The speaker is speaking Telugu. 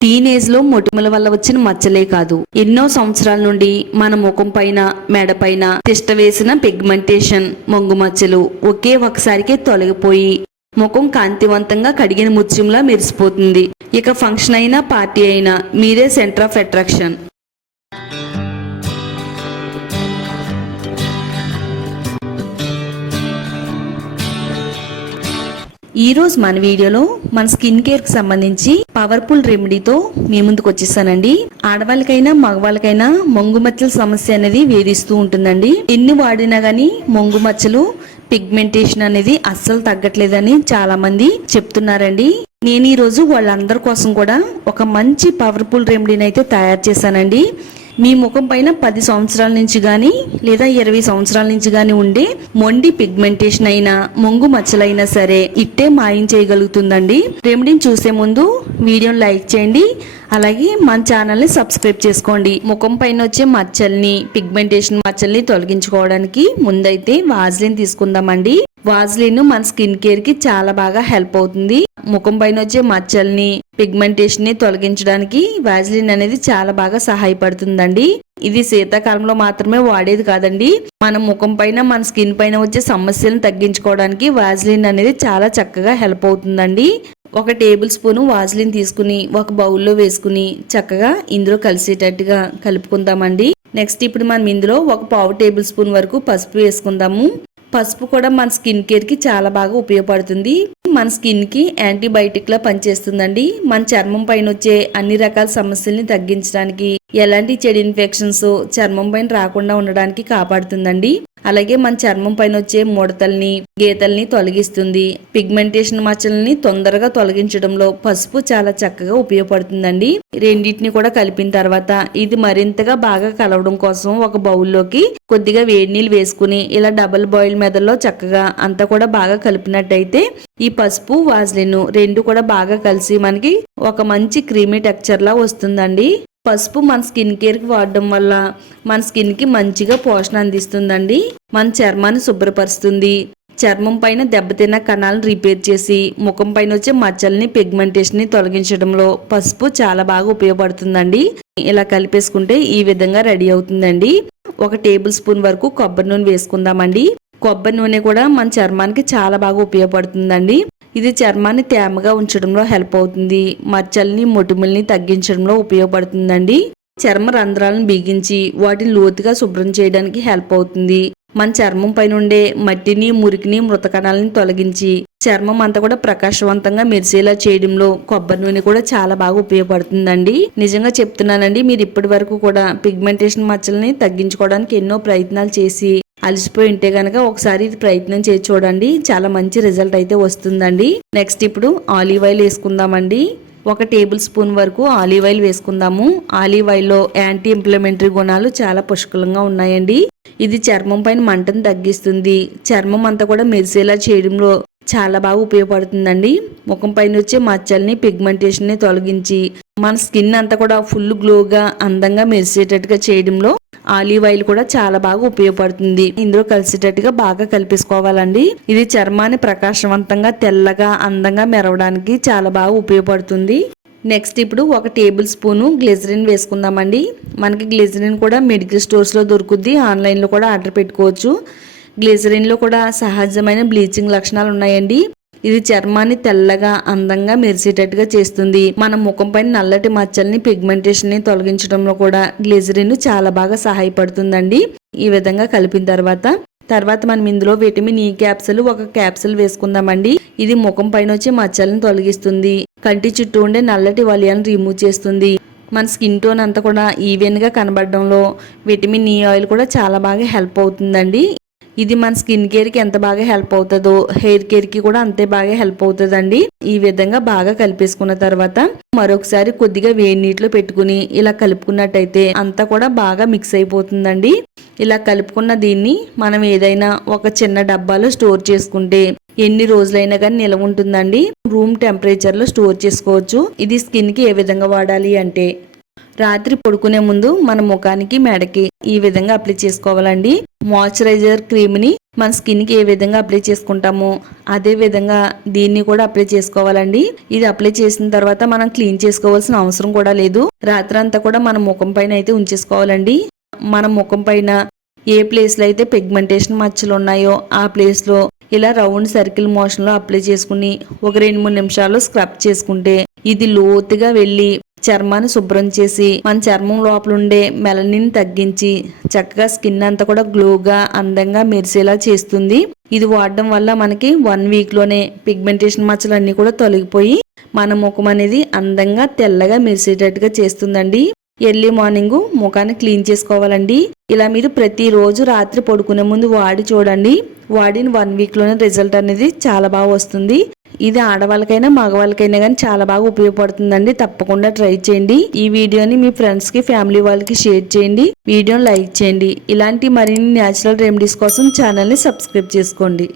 టీనేజ్ లో మొటిమల వల్ల వచ్చిన మచ్చలే కాదు, ఎన్నో సంవత్సరాల నుండి మన ముఖం పైన, మెడ పైన తిష్ట వేసిన పిగ్మెంటేషన్, మొంగు మచ్చలు ఒకే ఒకసారికే తొలగిపోయి ముఖం కాంతివంతంగా కడిగిన ముత్యంలా మెరిసిపోతుంది. ఇక ఫంక్షన్ అయినా పార్టీ అయినా మీరే సెంటర్ ఆఫ్ అట్రాక్షన్. ఈ రోజు మన వీడియోలో మన స్కిన్ కేర్ కి సంబంధించి పవర్ఫుల్ రెమెడీతో మీ ముందుకు వచ్చేసానండి. ఆడవాళ్ళకైనా మగవాళ్ళకైనా మొంగు మచ్చల సమస్య అనేది వేధిస్తూ ఉంటుందండి. ఎన్ని వాడినా గానీ మొంగు మచ్చలు, పిగ్మెంటేషన్ అనేది అస్సలు తగ్గట్లేదని చాలా మంది చెప్తున్నారండి. నేను ఈ రోజు వాళ్ళందరి కోసం కూడా ఒక మంచి పవర్ఫుల్ రెమెడీని అయితే తయారు చేశానండి. మీ ముఖం పైన 10 సంవత్సరాల నుంచి కానీ లేదా 20 సంవత్సరాల నుంచి కానీ ఉండే మొండి పిగ్మెంటేషన్ అయినా, మొంగు మచ్చలైనా సరే ఇట్టే మాయం చేయగలుగుతుందండి. రెమెడీని చూసే ముందు వీడియోని లైక్ చేయండి, అలాగే మన ఛానల్ని సబ్స్క్రైబ్ చేసుకోండి. ముఖం పైన వచ్చే మచ్చల్ని, పిగ్మెంటేషన్ మచ్చల్ని తొలగించుకోవడానికి ముందైతే వాజ్లిన్ తీసుకుందామండి. వాజ్లిన్ మన స్కిన్ కేర్ కి చాలా బాగా హెల్ప్ అవుతుంది. ముఖం పైన వచ్చే మచ్చల్ని, పిగ్మెంటేషన్ ని తొలగించడానికి వాజ్లిన్ అనేది చాలా బాగా సహాయపడుతుందండి. ఇది శీతాకాలంలో మాత్రమే వాడేది కాదండి. మన ముఖం పైన, మన స్కిన్ పైన వచ్చే సమస్యలను తగ్గించుకోవడానికి వాజ్లిన్ అనేది చాలా చక్కగా హెల్ప్ అవుతుందండి. 1 టేబుల్ స్పూన్ వాజ్లిన్ తీసుకుని ఒక బౌల్లో వేసుకుని చక్కగా ఇందులో కలిసేటట్టుగా కలుపుకుందామండి. నెక్స్ట్ ఇప్పుడు మనం ఇందులో 1/4 టేబుల్ స్పూన్ వరకు పసుపు వేసుకుందాము. పసుపు కూడా మన స్కిన్ కేర్ కి చాలా బాగా ఉపయోగపడుతుంది. మన స్కిన్ కి యాంటీబయాటిక్ లా పనిచేస్తుందండి. మన చర్మం పైన వచ్చే అన్ని రకాల సమస్యల్ని తగ్గించడానికి, ఎలాంటి చెడు ఇన్ఫెక్షన్స్ చర్మం పైన రాకుండా ఉండడానికి కాపాడుతుందండి. అలాగే మన చర్మం పైన వచ్చే ముడతల్ని, గీతల్ని తొలగిస్తుంది. పిగ్మెంటేషన్ మచ్చల్ని తొందరగా తొలగించడంలో పసుపు చాలా చక్కగా ఉపయోగపడుతుందండి. రెండింటిని కూడా కలిపిన తర్వాత ఇది మరింతగా బాగా కలవడం కోసం ఒక బౌల్లోకి కొద్దిగా వేడి నీళ్ళు వేసుకుని ఇలా డబుల్ బాయిల్ మెథడ్లో చక్కగా అంతా కూడా బాగా కలిపినట్టయితే ఈ పసుపు, వాజ్లిన్ రెండు కూడా బాగా కలిసి మనకి ఒక మంచి క్రీమీ టెక్స్చర్ లా వస్తుందండి. పసుపు మన స్కిన్ కేర్ కి వాడడం వల్ల మన స్కిన్ కి మంచిగా పోషణ అందిస్తుందండి. మన చర్మాన్ని శుభ్రపరుస్తుంది. చర్మం పైన దెబ్బతిన్న కణాలను రిపేర్ చేసి ముఖం పైన వచ్చే మచ్చల్ని, పిగ్మెంటేషన్ ని తొలగించడంలో పసుపు చాలా బాగా ఉపయోగపడుతుందండి. ఇలా కలిపేసుకుంటే ఈ విధంగా రెడీ అవుతుందండి. 1 టేబుల్ స్పూన్ వరకు కొబ్బరి నూనె వేసుకుందామండి. కొబ్బరి నూనె కూడా మన చర్మానికి చాలా బాగా ఉపయోగపడుతుందండి. ఇది చర్మాన్ని తేమగా ఉంచడంలో హెల్ప్ అవుతుంది. మచ్చల్ని, మొటిమల్ని తగ్గించడంలో ఉపయోగపడుతుందండి. చర్మ రంధ్రాలను బిగించి వాటిని లోతుగా శుభ్రం చేయడానికి హెల్ప్ అవుతుంది. మన చర్మం పైన ఉండే మట్టిని, మురికిని, మృత కణాలను తొలగించి చర్మం అంతా కూడా ప్రకాశవంతంగా మెరిసేలా చేయడంలో కొబ్బరి నూనె కూడా చాలా బాగా ఉపయోగపడుతుందండి. నిజంగా చెప్తున్నానండి, మీరు ఇప్పటి వరకు కూడా పిగ్మెంటేషన్ మచ్చల్ని తగ్గించుకోవడానికి ఎన్నో ప్రయత్నాలు చేసి అలసిపోయి ఉంటే గనక ఒకసారి ఇది ప్రయత్నం చేసి చూడండి. చాలా మంచి రిజల్ట్ అయితే వస్తుందండి. నెక్స్ట్ ఇప్పుడు ఆలివ్ ఆయిల్ వేసుకుందామండి. 1 టేబుల్ స్పూన్ వరకు ఆలివ్ ఆయిల్ వేసుకుందాము. ఆలివ్ ఆయిల్ లో యాంటీ ఇంప్లమెంటరీ గుణాలు చాలా పుష్కలంగా ఉన్నాయండి. ఇది చర్మం పైన మంటను తగ్గిస్తుంది. చర్మం అంతా కూడా మెరిసేలా చేయడంలో చాలా బాగా ఉపయోగపడుతుందండి. ముఖం పైన వచ్చే మచ్చల్ని, పిగ్మెంటేషన్ ని తొలగించి మన స్కిన్ అంతా కూడా ఫుల్ గ్లోగా, అందంగా మెరిసేటట్టుగా చేయడంలో ఆలివ్ ఆయిల్ కూడా చాలా బాగా ఉపయోగపడుతుంది. ఇందులో కలిసేటట్టుగా బాగా కలిపేసుకోవాలండి. ఇది చర్మాన్ని ప్రకాశవంతంగా, తెల్లగా, అందంగా మెరవడానికి చాలా బాగా ఉపయోగపడుతుంది. నెక్స్ట్ ఇప్పుడు 1 టేబుల్ స్పూన్ గ్లిజరిన్ వేసుకుందామండి. మనకి గ్లిజరిన్ కూడా మెడికల్ స్టోర్స్ లో దొరుకుద్ది, ఆన్లైన్ లో కూడా ఆర్డర్ పెట్టుకోవచ్చు. గ్లిజరిన్ లో కూడా సహజమైన బ్లీచింగ్ లక్షణాలు ఉన్నాయండి. ఇది చర్మాన్ని తెల్లగా, అందంగా మెరిసేటట్టుగా చేస్తుంది. మన ముఖం పైన నల్లటి మచ్చల్ని, పిగ్మెంటేషన్ ని తొలగించడంలో కూడా గ్లిజరిన్ చాలా బాగా సహాయపడుతుందండి. ఈ విధంగా కలిపిన తర్వాత మనం ఇందులో విటమిన్ ఈ క్యాప్సూల్ 1 క్యాప్సూల్ వేసుకుందామండి. ఇది ముఖం పైన వచ్చే మచ్చలను తొలగిస్తుంది. కంటి చుట్టూ ఉండే నల్లటి వలయాన్ని రిమూవ్ చేస్తుంది. మన స్కిన్ టోన్ అంతా కూడా ఈవెన్ గా కనబడడంలో విటమిన్ ఈ ఆయిల్ కూడా చాలా బాగా హెల్ప్ అవుతుందండి. ఇది మన స్కిన్ కేర్ కి ఎంత బాగా హెల్ప్ అవుతుందో హెయిర్ కేర్ కి కూడా అంతే బాగా హెల్ప్ అవుతుందండి. ఈ విధంగా బాగా కలిపేసుకున్న తర్వాత మరొకసారి కొద్దిగా వేడి నీటిలో పెట్టుకుని ఇలా కలుపుకున్నట్టయితే అంతా కూడా బాగా మిక్స్ అయిపోతుందండి. ఇలా కలుపుకున్న దీన్ని మనం ఏదైనా ఒక చిన్న డబ్బాలో స్టోర్ చేసుకుంటే ఎన్ని రోజులైనా కానీ నిలవ ఉంటుందండి. రూమ్ టెంపరేచర్ లో స్టోర్ చేసుకోవచ్చు. ఇది స్కిన్ కి ఏ విధంగా వాడాలి అంటే రాత్రి పడుకునే ముందు మన ముఖానికి మెడకి ఈ విధంగా అప్లై చేసుకోవాలండి. మాయిశ్చరైజర్ క్రీమ్ ని మన స్కిన్ కి ఏ విధంగా అప్లై చేసుకుంటామో అదే విధంగా దీన్ని కూడా అప్లై చేసుకోవాలండి. ఇది అప్లై చేసిన తర్వాత మనం క్లీన్ చేసుకోవాల్సిన అవసరం కూడా లేదు. రాత్రంతా కూడా మన ముఖం పైన అయితే ఉంచేసుకోవాలండి. మన ముఖం పైన ఏ ప్లేస్ లో అయితే పిగ్మెంటేషన్ మచ్చలు ఉన్నాయో ఆ ప్లేస్ లో ఇలా రౌండ్ సర్కిల్ మోషన్ లో అప్లై చేసుకుని ఒక 2-3 నిమిషాలు స్క్రబ్ చేసుకుంటే ఇది లోతుగా వెళ్లి చర్మాన్ని శుభ్రం చేసి మన చర్మం లోపల ఉండే మెలనిన్ తగ్గించి చక్కగా స్కిన్ అంతా కూడా గ్లోగా అందంగా మెరిసేలా చేస్తుంది. ఇది వాడడం వల్ల మనకి 1 వీక్ లోనే పిగ్మెంటేషన్ మచ్చలు అన్ని కూడా తొలగిపోయి మన ముఖం అనేది అందంగా తెల్లగా మెరిసేటట్టుగా చేస్తుందండి. ఎర్లీ మార్నింగ్ ముఖాన్ని క్లీన్ చేసుకోవాలండి. ఇలా మీరు ప్రతిరోజు రాత్రి పడుకునే ముందు వాడి చూడండి. వాడిన 1 వీక్ లోనే రిజల్ట్ అనేది చాలా బాగా వస్తుంది. ఇది ఆడవాళ్ళకైనా మగవాళ్ళకైనా కానీ చాలా బాగా ఉపయోగపడుతుందండి. తప్పకుండా ట్రై చేయండి. ఈ వీడియోని మీ ఫ్రెండ్స్ కి ఫ్యామిలీ వాళ్ళకి షేర్ చేయండి. వీడియోని లైక్ చేయండి. ఇలాంటి మరిన్ని న్యాచురల్ రెమెడీస్ కోసం ఛానల్ ని సబ్స్క్రైబ్ చేసుకోండి.